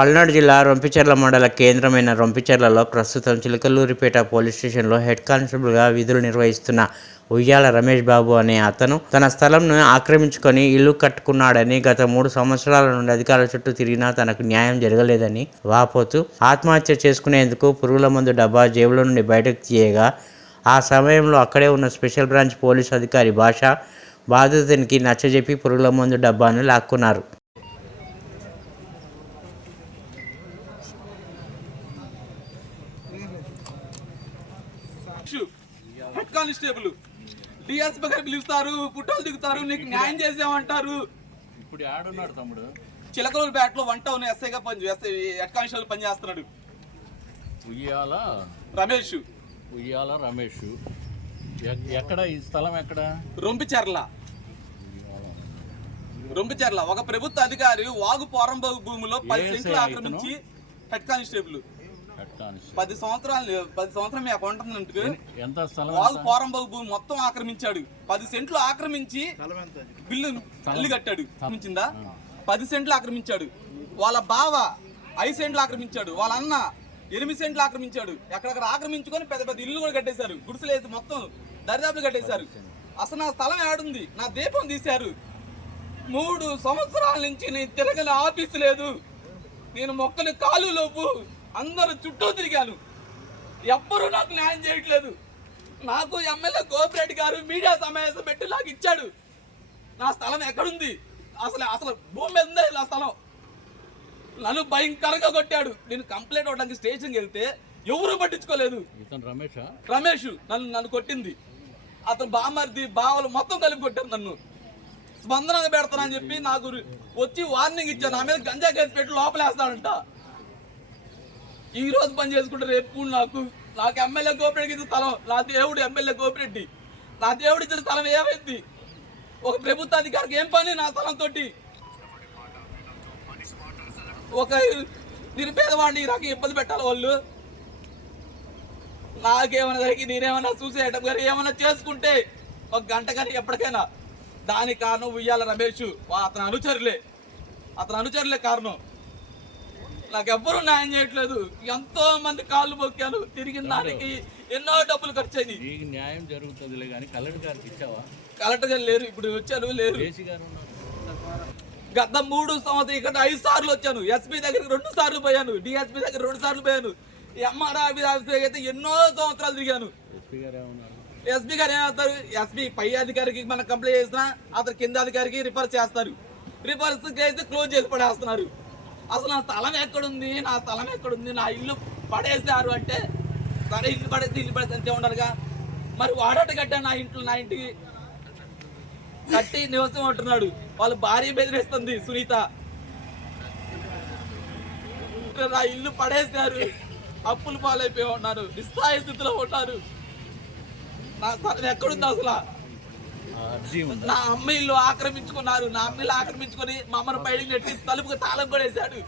పల్నాడు జిల్లా రొంపిచెర్ల మండల కేంద్రమైన రొంపిచెర్లలో ప్రస్తుతం చిలకలూరిపేట పోలీస్ స్టేషన్లో హెడ్ కానిస్టేబుల్గా విధులు నిర్వహిస్తున్న ఉయ్యాల రమేష్ బాబు అనే అతను తన స్థలంను ఆక్రమించుకొని ఇల్లు కట్టుకున్నాడని గత 3 సంవత్సరాల నుండి అధికారుల చుట్టూ తిరిగినా తనకు న్యాయం జరగలేదని వాపోతూ ఆత్మహత్య చేసుకునేందుకు పురుగుల మందు డబ్బా జేబులో నుండి బయటకు తీయగా ఆ సమయంలో అక్కడే ఉన్న స్పెషల్ బ్రాంచ్ పోలీస్ అధికారి భాష బాధితునికి నచ్చజెప్పి పురుగుల మందు డబ్బాను లాక్కున్నారు. హెడ్ కానిస్టేబుల్ డిఎస్పీ గారు పిలుస్తారు, ఫోటోలు దిగుతారు, నీకు న్యాయం చేసామంటారు. ఇప్పుడు ఆడున్నాడు తమ్ముడు చిలకలూరుపేటలో 1 టౌన్ ఎస్ఐగా హెడ్ కానిస్టేబుల్ పనిచేస్తున్నాడు. ఉయ్యాల రమేష్ ఎక్కడ ఈ స్థలం? ఎక్కడ? రొంపిచెర్ల. ఒక ప్రభుత్వ అధికారి వాగు పోరంబాగు భూమిలో 10 సెంట్లు ఆక్రమించి హెడ్ కానిస్టేబుల్ 10 సంవత్సరం మీ అకౌంట్ వాగు పోరంబాగు భూమి మొత్తం ఆక్రమించాడు. 10 సెంట్లు ఆక్రమించి బిల్లు కట్టాడు. 10 సెంట్లు ఆక్రమించాడు. వాళ్ళ బావ 5 సెంట్లు ఆక్రమించాడు. వాళ్ళ అన్న 8 సెంట్లు ఆక్రమించాడు. ఎక్కడెక్కడ ఆక్రమించుకొని పెద్ద పెద్ద ఇల్లు కూడా కట్టేశారు. గుడిసెలు వేసి మొత్తం దరిదాపులు కట్టేశారు. అసలు నా స్థలం ఏడుంది? నా దీపం తీశారు. 3 సంవత్సరాల నుంచి నేను తిరగని ఆఫీసు లేదు. నేను మొక్కని కాలు లోపు అందరూ చుట్టూ తిరిగాను. ఎవ్వరూ నాకు న్యాయం చేయట్లేదు. నాకు ఎమ్మెల్యే గోపిరెడ్డి గారు మీడియా సమావేశం పెట్టి నాకు ఇచ్చాడు. నా స్థలం ఎక్కడుంది? అసలు భూమి మీద ఉందా నా స్థలం? నన్ను భయంకరంగా కొట్టాడు. నేను కంప్లైంట్ అవ్వడానికి స్టేషన్కి వెళ్తే ఎవరు పట్టించుకోలేదు. రమేష్ నన్ను కొట్టింది. అతను బామర్ది బావలు మొత్తం కలిపి కొట్టారు. నన్ను స్పందనగా పెడతానని చెప్పి నాకు వచ్చి వార్నింగ్ ఇచ్చాను. నా మీద గంజా కేసు పెట్టి లోపలేస్తాడంట. ఈ రోజు పని చేసుకుంటే రేపు నాకు ఎమ్మెల్యే గోపిరెడ్డి ఇచ్చిన స్థలం, నా దేవుడు ఎమ్మెల్యే గోపిరెడ్డి, నా దేవుడు ఇచ్చిన స్థలం ఏమైంది? ఒక ప్రభుత్వ అధికారికి ఏం పని నా స్థలంతో? ఒక నిరుపేదవాడిని నాకు ఇబ్బంది పెట్టాలి వాళ్ళు. నాకేమైనా జరిగి నేనేమన్నా సూసైడ్ గారు ఏమన్నా చేసుకుంటే 1 గంట కానీ ఎప్పటికైనా దానికి కారణం ఉయ్యాల రమేష్, అతని అనుచరులే కారణం. నాకెవ్వరూ న్యాయం చేయట్లేదు. ఎంతో మంది కాళ్ళు మొక్కాను. తిరిగిన దానికి ఎన్నో డబ్బులు ఖర్చు అయింది. న్యాయం జరుగుతుందిలే కానీ కలెక్టర్ గారికి ఇచ్చావా? కలెక్టర్ గారు లేరు, ఇప్పుడు వచ్చారు లేరు. గత 3 సంవత్సరాలు ఇక్కడ 5 సార్లు వచ్చాను. ఎస్పీ దగ్గరికి 2 సార్లు పోయాను. డిఎస్పీ దగ్గర 2 సార్లు పోయాను. ఎంఆర్ ఆఫీస్ అయితే ఎన్నో సంవత్సరాలు తిరిగాను. ఎస్పీ గారు ఏమవుతారు? ఎస్పీ పై అధికారికి మనం కంప్లైంట్ చేసినా అతను కింద అధికారికి రిఫర్ చేస్తారు. రిఫర్స్ చేసి క్లోజ్ చేసి పడేస్తున్నారు. అసలు నా స్థలం ఎక్కడుంది? నా ఇల్లు పడేసారు అంటే సరే, ఇల్లు పడేసి అంతే ఉండాలిగా. మరి వాడట కట్టాను నా ఇంటికి కట్టి నివసం ఉంటున్నాడు. వాళ్ళ భార్య బెదిరిస్తుంది సునీత. నా ఇల్లు పడేసారు. అప్పులు పాలైపోయి ఉన్నారు. నిస్సాయ స్థితిలో ఉన్నారు. నా స్థలం ఎక్కడుంది? అసలు నా అమ్మ ఇల్లు ఆక్రమించుకున్నారు. నా అమ్మ ఇల్లు ఆక్రమించుకొని మా అమ్మను బయటకు నెట్టి తలుపుకి తాళం కూడా వేశాడు.